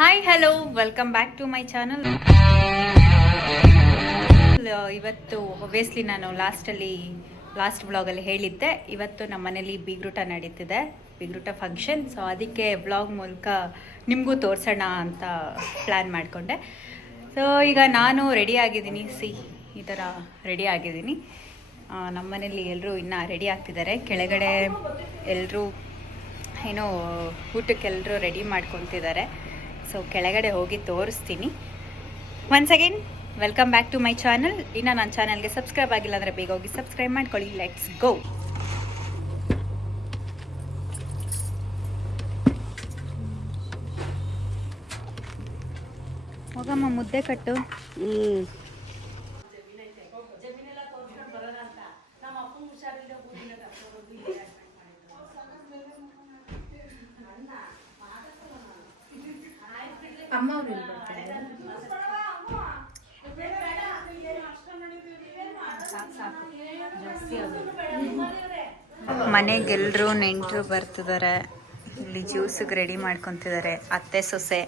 Hi hello welcome back to my channel. ಇವತ್ತು obviously ನಾನು last ವ್ಲಾಗಲ್ಲಿ ಹೇಳಿದ್ದೆ, ಇವತ್ತು ನಮ್ಮ ಮನೇಲಿ ಬೀಗ್ರೂಟ ನಡೀತಿದೆ, ಬೀಗ್ರೂಟ ಫಂಕ್ಷನ್. ಸೊ ಅದಕ್ಕೆ ವ್ಲಾಗ್ ಮೂಲಕ ನಿಮಗೂ ತೋರಿಸೋಣ ಅಂತ ಪ್ಲ್ಯಾನ್ ಮಾಡಿಕೊಂಡೆ. ಸೊ ಈಗ ನಾನು ರೆಡಿ ಆಗಿದ್ದೀನಿ, ಈ ಥರ ರೆಡಿ ಆಗಿದ್ದೀನಿ. ನಮ್ಮ ಮನೇಲಿ ಎಲ್ಲರೂ ಇನ್ನೂ ರೆಡಿ ಆಗ್ತಿದ್ದಾರೆ. ಕೆಳಗಡೆ ಎಲ್ಲರೂ ಏನೋ ಊಟಕ್ಕೆಲ್ಲರೂ ರೆಡಿ ಮಾಡ್ಕೊತಿದ್ದಾರೆ. ಸೊ ಕೆಳಗಡೆ ಹೋಗಿ ತೋರಿಸ್ತೀನಿ. Once again welcome back to my channel. ಇನ್ನು ನನ್ನ ಚಾನಲ್ಗೆ ಸಬ್ಸ್ಕ್ರೈಬ್ ಆಗಿಲ್ಲ ಅಂದರೆ ಬೇಗ ಹೋಗಿ ಸಬ್ಸ್ಕ್ರೈಬ್ ಮಾಡ್ಕೊಳ್ಳಿ. Let's go. ಹೋಗಮ್ಮ, ಮುದ್ದೆ ಕಟ್ಟು. ಮನೆಗೆಲ್ಲರೂ ನೆಂಟರು ಬರ್ತಿದ್ದಾರೆ. ಇಲ್ಲಿ ಜ್ಯೂಸಿಗೆ ರೆಡಿ ಮಾಡ್ಕೊತಿದ್ದಾರೆ ಅತ್ತೆ ಸೊಸೆ.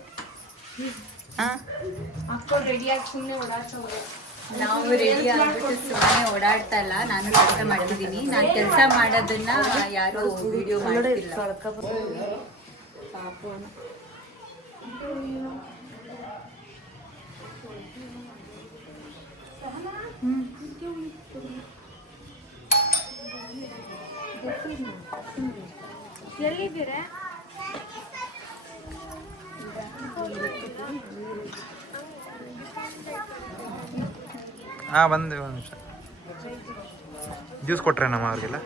ನಾವು ರೆಡಿ ಆಗ್ಬಿಟ್ಟು ಸುಮ್ಮನೆ ಓಡಾಡ್ತಾ ಇಲ್ಲ. ನಾನು ಕೆಲಸ ಮಾಡ್ತಿದ್ದೀನಿ. ನಾನು ಕೆಲಸ ಮಾಡೋದನ್ನ ಯಾರು ವಿಡಿಯೋ ಮಾಡ್ತಿಲ್ಲ. ಎಲ್ಲಿದ್ದೀರಾ? ಬಂದೆ, ಒಂದು ನಿಮಿಷ. ಜ್ಯೂಸ್ ಕೊಟ್ರೆ ನಮ್ಮ ಅವ್ರಿಗೆಲ್ಲ.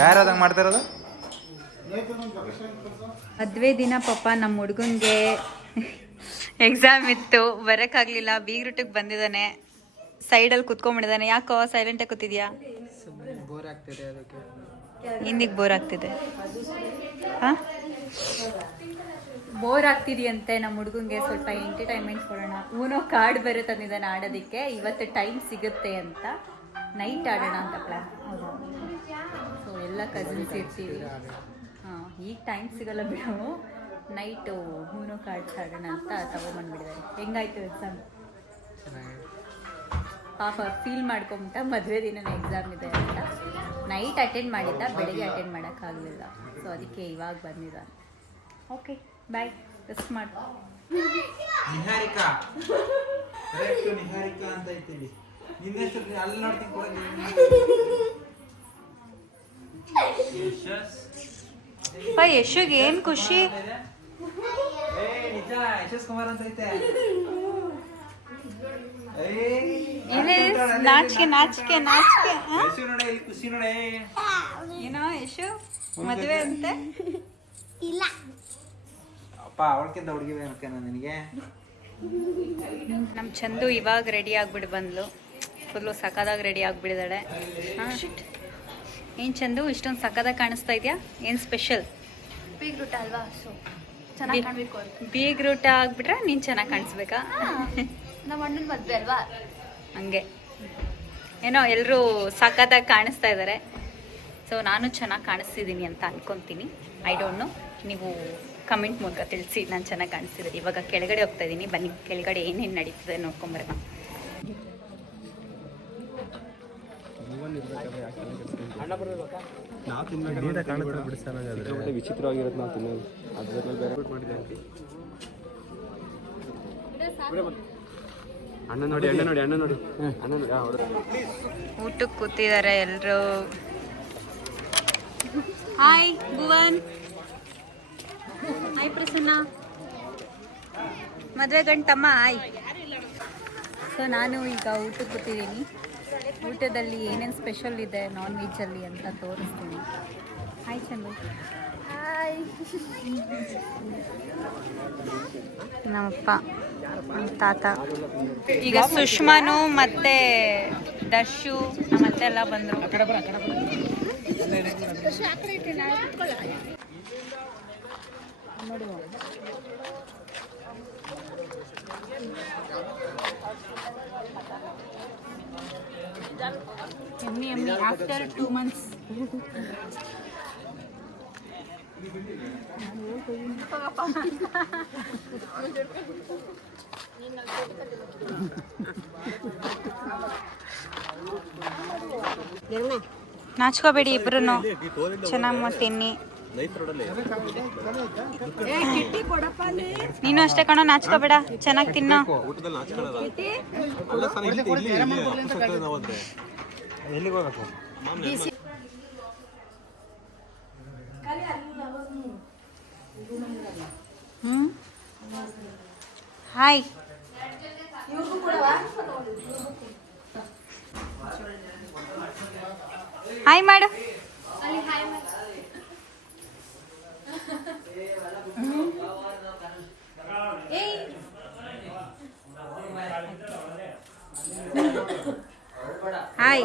ಯಾರಾದಂಗೆ ಮಾಡ್ತಾ ಇರೋದು? ಮದುವೆ ದಿನ ಪಾಪ ನಮ್ಮ ಹುಡುಗನ್ಗೆ ಎಕ್ಸಾಮ್ ಇತ್ತು, ಬರೋಕ್ಕಾಗಲಿಲ್ಲ. ಬೀಗ್ರೂಟಕ್ಕೆ ಬಂದಿದ್ದಾನೆ, ಸೈಡಲ್ಲಿ ಕುತ್ಕೊಂಡ್ಬಿಟ್ಟಿದ್ದಾನೆ. ಯಾಕೋ ಸೈಲೆಂಟಾಗಿ ಕೂತಿದ್ಯಾ? ಹಿಂದಿಗೆ ಬೋರ್ ಆಗ್ತಿದೆ. ಹಾಂ, ಬೋರ್ ಆಗ್ತಿದೆಯಂತೆ ನಮ್ಮ ಹುಡುಗಂಗೆ. ಸ್ವಲ್ಪ ಎಂಟರ್ಟೈನ್ಮೆಂಟ್ ಕೊಡೋಣ. ಊನೋ ಕಾರ್ಡ್ ಬೇರೆ ತಂದಿದ್ದಾನೆ ಆಡೋದಕ್ಕೆ. ಇವತ್ತು ಟೈಮ್ ಸಿಗುತ್ತೆ ಅಂತ ನೈಟ್ ಆಡೋಣ ಅಂತ ಪ್ಲ್ಯಾನ್. ಹೌದಾ? ಸೊ ಎಲ್ಲ ಕಸಿನ್ಸ್ ಇರ್ತೀವಿ. ಹಾಂ, ಈಗ ಟೈಮ್ ಸಿಗಲ್ಲ ಬಿಡು. ನೈಟು ಊನೋ ಕಾರ್ಡ್ಸ್ ಆಡೋಣ ಅಂತ ತಗೊಂಬಂದ್ಬಿಟ್ಟಿದ್ದಾರೆ. ಹೆಂಗಾಯ್ತು ಎಕ್ಸಾಮ್? ಪಾಪ ಫೀಲ್ ಮಾಡ್ಕೊಂಬಿಟ್ಟ, ಮದುವೆ ದಿನನೇ ಎಕ್ಸಾಮ್ ಇದೆ ಅಂತ. ನೈಟ್ ಅಟೆಂಡ್ ಮಾಡಿದ್ದ, ಬೆಳಿಗ್ಗೆ ಅಟೆಂಡ್ ಮಾಡೋಕ್ಕಾಗಲಿಲ್ಲ. ಸೊ ಅದಕ್ಕೆ ಇವಾಗ ಬಂದಿದ್ದಾನೆ. ಓಕೆ ಬಾಯ್, ರೆಸ್ಟ್ ಮಾಡಿ. ನಿಹಾರಿಕಾ ಅಂತ ಐತಿ. ಅಲ್ಲಿ ನೋಡ್ತೀನಿ. ಯಶುಗೆ ಏನು ಖುಷಿ? ಕುಮಾರ್ ಅಂತ ಐತೆ. ನಾಚಿಕೆ ನಾಚಿಕೆ ನಾಚಿಕೆ. ಖುಷಿ ನೋಡೆ. ಏನೋ ಯಶು ಮದುವೆ ಅಂತೆ? ಇಲ್ಲ ಅಪ್ಪ, ಅವಳಕ್ಕಿಂತ ಹುಡುಗಿ ನಿನಗೆ. ನಮ್ಮ ಚಂದು ಇವಾಗ ರೆಡಿ ಆಗ್ಬಿಟ್ಟು ಬಂದ್ಲು. ಫುಲ್ಲು ಸಕ್ಕದಾಗಿ ರೆಡಿ ಆಗಿಬಿಟ್ಟಿದ್ದಾಳೆ. ಹಾಂ, ಏನು ಚಂದು ಇಷ್ಟೊಂದು ಸಕ್ಕದಾಗಿ ಕಾಣಿಸ್ತಾ ಇದೆಯಾ? ಏನು ಸ್ಪೆಷಲ್? ಬೀಗ್ರೂಟ ಅಲ್ವಾ, ಸೊ ಚೆನ್ನಾಗಿ ಕಾಣಬೇಕು ಅಂತ. ಬೀಗ್ರೂಟ ಆಗ್ಬಿಟ್ರೆ ನೀನು ಚೆನ್ನಾಗಿ ಕಾಣಿಸ್ಬೇಕಾ? ನಮ್ಮ ಅಣ್ಣನ ಮದುವೆ ಅಲ್ವಾ, ಹಂಗೆ. ಏನೋ ಎಲ್ಲರೂ ಸಕ್ಕದಾಗಿ ಕಾಣಿಸ್ತಾ ಇದ್ದಾರೆ. ಸೊ ನಾನು ಚೆನ್ನಾಗಿ ಕಾಣಿಸ್ತಿದ್ದೀನಿ ಅಂತ ಅನ್ಕೊತೀನಿ. ಐ ಡೋಂಟ್ ನೋ, ನೀವು ಕಮೆಂಟ್ ಮೂಲಕ ತಿಳಿಸಿ ನಾನು ಚೆನ್ನಾಗಿ ಕಾಣಿಸ್ತಿದ್ದೀನಿ. ಇವಾಗ ಕೆಳಗಡೆ ಹೋಗ್ತಾ ಇದ್ದೀನಿ, ಬನ್ನಿ ಕೆಳಗಡೆ ಏನೇನು ನಡೀತದೆ ನೋಡ್ಕೊಂಬರೋಣ. ವಿಚಿತ್ರವಾಗಿರುತ್ತೆ ನಾವು ತಿನ್ನೋದು. ಅದ್ರ ಬೇರೆ ಮಾಡಿದೆ. ಅಣ್ಣ ನೋಡಿ, ಅಣ್ಣ ನೋಡಿ, ಅಣ್ಣ ನೋಡಿ, ಅಣ್ಣ ನೋಡಿ. ಊಟಕ್ಕೆ ಕೂತಿದ್ದಾರೆ ಎಲ್ಲರೂ. ಹಾಯ್ ಭುವನ್, ಹಾಯ್ ಪ್ರಸನ್ನ, ಮದುವೆ ಗಂಟಮ್ಮ ಹಾಯ್. ಸೊ ನಾನು ಈಗ ಊಟಕ್ಕೆ ಕೂತಿದ್ದೀನಿ. ಊಟದಲ್ಲಿ ಏನೇನು ಸ್ಪೆಷಲ್ ಇದೆ ನಾನ್ ವೆಜ್ಜಲ್ಲಿ ಅಂತ ತೋರಿಸ್ತೀನಿ. ಹಾಯ್ ಚಂದು. ಹಾಯ್. ನಮ್ಮಪ್ಪ, ನಮ್ಮ ತಾತ. ಈಗ ಸುಷ್ಮಾನು ಮತ್ತೆ ದರ್ಶು ನಮ್ಮತ್ತೆ ಎಲ್ಲ ಬಂದರು. Yummy after 2 months. ನಾಚ್ಕೋಬೇಡಿ ಇಬ್ರು ಚೆನ್ನಾಗಿ ತಿನ್ನಿ. ನೀನು ಅಷ್ಟೇ ಕಣೋ, ನಾಚ್ಕೋಬೇಡ, ಚೆನ್ನಾಗಿ ತಿನ್ನೋ. ಹಾಯ್. ಹಾಯ್ ಮಾಡು. ಹಾಯ್.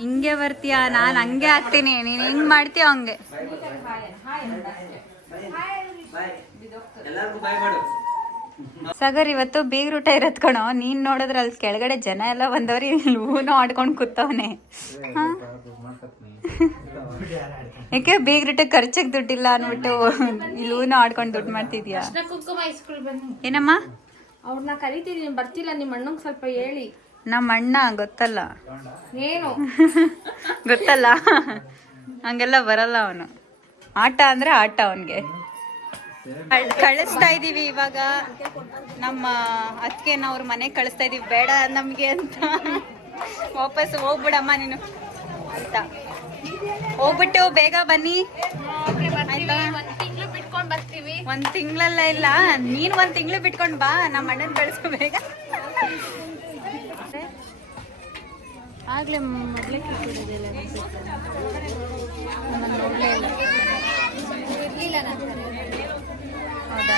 ಹಿಂಗೆ ಬರ್ತೀಯಾ? ನಾನು ಹಂಗೆ ಹಾಕ್ತೀನಿ, ನೀನ್ ಹೆಂಗ್ ಮಾಡ್ತೀಯ ಹಂಗೆ. ಸಾಗರ್ ಇವತ್ತು ಬೀಗ್ರೂಟ ಇರತ್ ಕಣೋ. ನೀನ್ ನೋಡಿದ್ರೆ ಅಲ್ಲಿ ಕೆಳಗಡೆ ಜನ ಎಲ್ಲ ಬಂದವ್ರಿ, ಲೂನು ಆಡ್ಕೊಂಡ್ ಕೂತವನೆ. ಯಾಕೆ ಬೀಗ್ರೂಟ ಖರ್ಚಿಗೆ ದುಡ್ಡಿಲ್ಲ ಅನ್ಬಿಟ್ಟು ಲೂನು ಆಡ್ಕೊಂಡು ದುಡ್ಡು ಮಾಡ್ತಿದ್ಯಾ? ಏನಮ್ಮ? ಅವ್ರನ್ನ ಕರಿತಿದೀನಿ, ಬರ್ತಿಲ್ಲ. ನಿಮ್ಮ ಅಣ್ಣಂಗೆ ಸ್ವಲ್ಪ ಹೇಳಿ. ನಮ್ಮ ಅಣ್ಣ ಗೊತ್ತಲ್ಲ, ಏನು ಗೊತ್ತಲ್ಲ, ಹಂಗೆಲ್ಲ ಬರಲ್ಲ ಅವನು. ಆಟ ಅಂದ್ರೆ ಆಟ ಅವನ್ಗೆ. ಕಳಿಸ್ತಾ ಇದೀವಿ ಇವಾಗ ನಮ್ಮ ಅತ್ತಿಗೆನ ಅವ್ರ ಮನೆಗೆ ಕಳಿಸ್ತಾ ಇದೀವಿ. ಬೇಡ ನಮ್ಗೆ ಅಂತ ವಾಪಸ್ ಹೋಗ್ಬಿಡಮ್ಮ ನೀನು ಅಂತ. ಹೋಗ್ಬಿಟ್ಟು ಬೇಗ ಬನ್ನಿ ಆಯ್ತಾ? ಬಿಟ್ಕೊಂಡ್ ಬರ್ತೀವಿ. 1 ತಿಂಗಳಲ್ಲ, ಇಲ್ಲ ನೀನ್ 1 ತಿಂಗಳು ಬಿಟ್ಕೊಂಡ್ ಬಾ, ನಮ್ಮ ಅಣ್ಣನ ಕಳಿಸು ಬೇಗ. ಆಗ್ಲೇ ಮೊದ್ಲೇ ಹೌದಾ?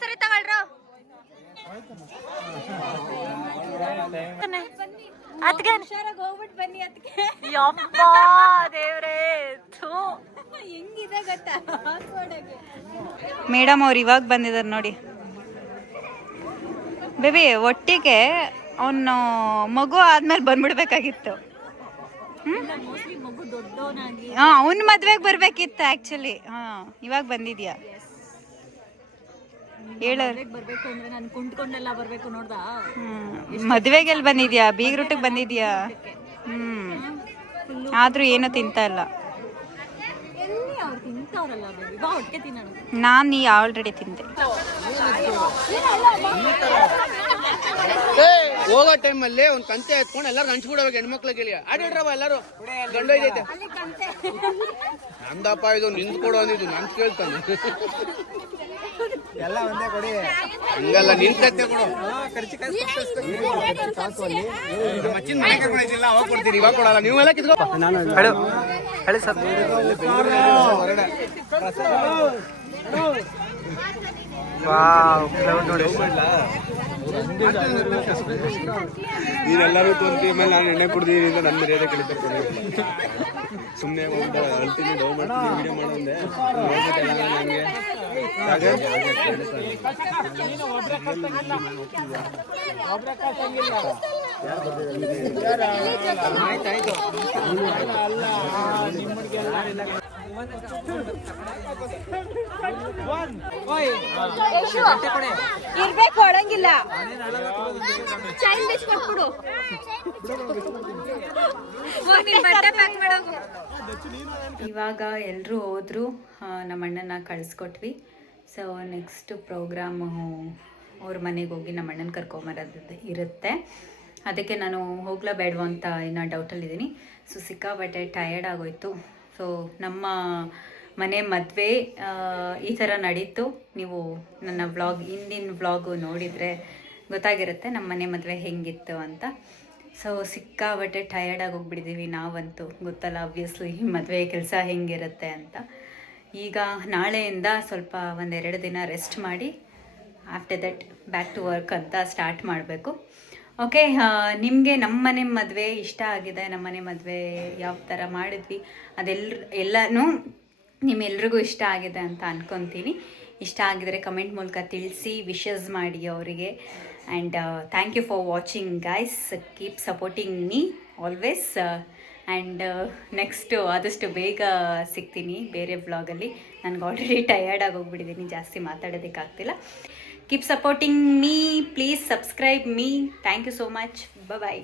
ಸರಿ ತಗೊಳ್ರು. ಹೋಗ್ಬಿಟ್ಟು ಬನ್ನಿ ಅದಕ್ಕೆ. ಯಪ್ಪ ದೇವ್ರೇ, ಹೆಂಗಿದೆ ಗೊತ್ತಾ? ಮೇಡಮ್ ಅವ್ರು ಇವಾಗ ಬಂದಿದ್ದಾರೆ ನೋಡಿ. ಬೇಬಿ ಒಟ್ಟಿಗೆ ಅವನು ಮಗು ಆದ್ಮೇಲೆ ಬಂದ್ಬಿಡ್ಬೇಕಾಗಿತ್ತು. ಹಾ, ಅವನ್ ಮದ್ವೆಗೆ ಬರ್ಬೇಕಿತ್ತು ಆಕ್ಚುಲಿ. ಹಾ, ಇವಾಗ ಬಂದಿದ್ಯಾ? ಮದ್ವೆಗೆಲ್ಲಿ ಬಂದಿದ್ಯಾ? ಬೀಗ್ರೂಟಿಗೆ ಬಂದಿದ್ಯಾ? ಆದ್ರೂ ಏನು ತಿಂತ ಇಲ್ಲ. ನಾನು ಆಲ್ರೆಡಿ ತಿಂದೆ. ಹೋಗೋ ಟೈಮಲ್ಲಿ ಒಂದು ಕಂತೆ ಎತ್ಕೊಂಡು ಎಲ್ಲರೂ ಹಂಚ್ಬಿಡ್ಬೇಕು. ಹೆಣ್ಮಕ್ಳಿಗೆ ಆಡಿಡ್ರವ ಎಲ್ಲರೂ ಗಂಡೈತೆ. ನಂದಪ್ಪ ಇದು ನಿಂದು ಕೊಡು ಅಂದಿದ್ದು, ನಾನು ಕೇಳ್ತಾನೆ. ಎಲ್ಲ ಒಂದೇ ಕೊಡಿ, ಹಂಗಲ್ಲ, ನಿನ್ ಕತ್ತೆ ಕೊಡು. ಮಚ್ಚಿನ ಮನೆ ಕರ್ಕೊಂಡಿದ್ದಿಲ್ಲ, ಅವಾಗ ಕೊಡ್ತೀನಿ, ಇವಾಗ ಕೊಡಲ್ಲ. ನೀವೆಲ್ಲ ಕಿತ್ಕೊ. ಹೇಳಿ ಸರ್. ನೀನೆಲ್ಲರೂ ತೊಂತಿ ಮೇಲೆ ನಾನು ಎಣ್ಣೆ ಕುಡ್ದೀನಿ ಅಂತ ನನ್ನ ಮರ್ಯಾದೆ ಕಳಿತಾರೆ. ಸುಮ್ಮನೆ ಒಂದು ಅಳ್ತೀನಿ, ಡೌ ಮಾಡ್ತೀನಿ, ವಿಡಿಯೋ ಮಾಡೋಂದೆ ನನಗೆ ಇರ್ಬೇಕು, ಒಳಂಗಿಲ್ಲ. ಚೈಲ್ಡ್ ಕೊಟ್ಬಿಡು. ಇವಾಗ ಎಲ್ಲರೂ ಹೋದ್ರು, ನಮ್ಮ ಅಣ್ಣನ ಕಳಿಸ್ಕೊಟ್ವಿ. ಸೊ ನೆಕ್ಸ್ಟ್ ಪ್ರೋಗ್ರಾಮು ಅವ್ರ ಮನೆಗೆ ಹೋಗಿ ನಮ್ಮ ಅಣ್ಣನ ಕರ್ಕೊಂಬರೋದು ಇರುತ್ತೆ. ಅದಕ್ಕೆ ನಾನು ಹೋಗ್ಲಾ ಬೇಡವಾ ಅಂತ ಇನ್ನೂ ಡೌಟಲ್ಲಿದ್ದೀನಿ. ಸೊ ಸಿಕ್ಕಾಬಟ್ಟೆ ಟಯರ್ಡ್ ಆಗೋಯ್ತು. ಸೊ ನಮ್ಮ ಮನೆ ಮದುವೆ ಈ ಥರ ನಡೀತು. ನೀವು ನನ್ನ ವ್ಲಾಗ್, ಹಿಂದಿನ ವ್ಲಾಗು ನೋಡಿದರೆ ಗೊತ್ತಾಗಿರುತ್ತೆ ನಮ್ಮ ಮನೆ ಮದುವೆ ಹೆಂಗಿತ್ತು ಅಂತ. ಸೊ ಸಿಕ್ಕಾಬಟ್ಟೆ ಟಯರ್ಡಾಗಿ ಹೋಗ್ಬಿಟ್ಟಿದ್ದೀವಿ ನಾವಂತೂ, ಗೊತ್ತಲ್ಲ ಆಬ್ವಿಯಸ್ಲಿ ಮದುವೆ ಕೆಲಸ ಹೆಂಗಿರುತ್ತೆ ಅಂತ. ಈಗ ನಾಳೆಯಿಂದ ಸ್ವಲ್ಪ 1-2 ದಿನ ರೆಸ್ಟ್ ಮಾಡಿ after that back to work ಅಂತ ಸ್ಟಾರ್ಟ್ ಮಾಡಬೇಕು. ಓಕೆ, ನಿಮಗೆ ನಮ್ಮನೆ ಮದುವೆ ಇಷ್ಟ ಆಗಿದೆ, ನಮ್ಮನೆ ಮದುವೆ ಯಾವ ಥರ ಮಾಡಿದ್ವಿ ಎಲ್ಲನೂ ನಿಮ್ಮೆಲ್ರಿಗೂ ಇಷ್ಟ ಆಗಿದೆ ಅಂತ ಅಂದ್ಕೊತೀನಿ. ಇಷ್ಟ ಆಗಿದರೆ ಕಮೆಂಟ್ ಮೂಲಕ ತಿಳಿಸಿ, ವಿಶಸ್ ಮಾಡಿ ಅವರಿಗೆ. And thank you for watching guys, keep supporting me always. And next ಆದಷ್ಟು ಬೇಗ ಸಿಗ್ತೀನಿ ಬೇರೆ ವ್ಲಾಗಲ್ಲಿ. ನನಗೆ ಆಲ್ರೆಡಿ ಟಯರ್ಡಾಗಿ ಹೋಗ್ಬಿಟ್ಟಿದ್ದೀನಿ, ಜಾಸ್ತಿ ಮಾತಾಡೋದಕ್ಕಾಗ್ತಿಲ್ಲ. Keep supporting me, please subscribe me. Thank you so much. Bye.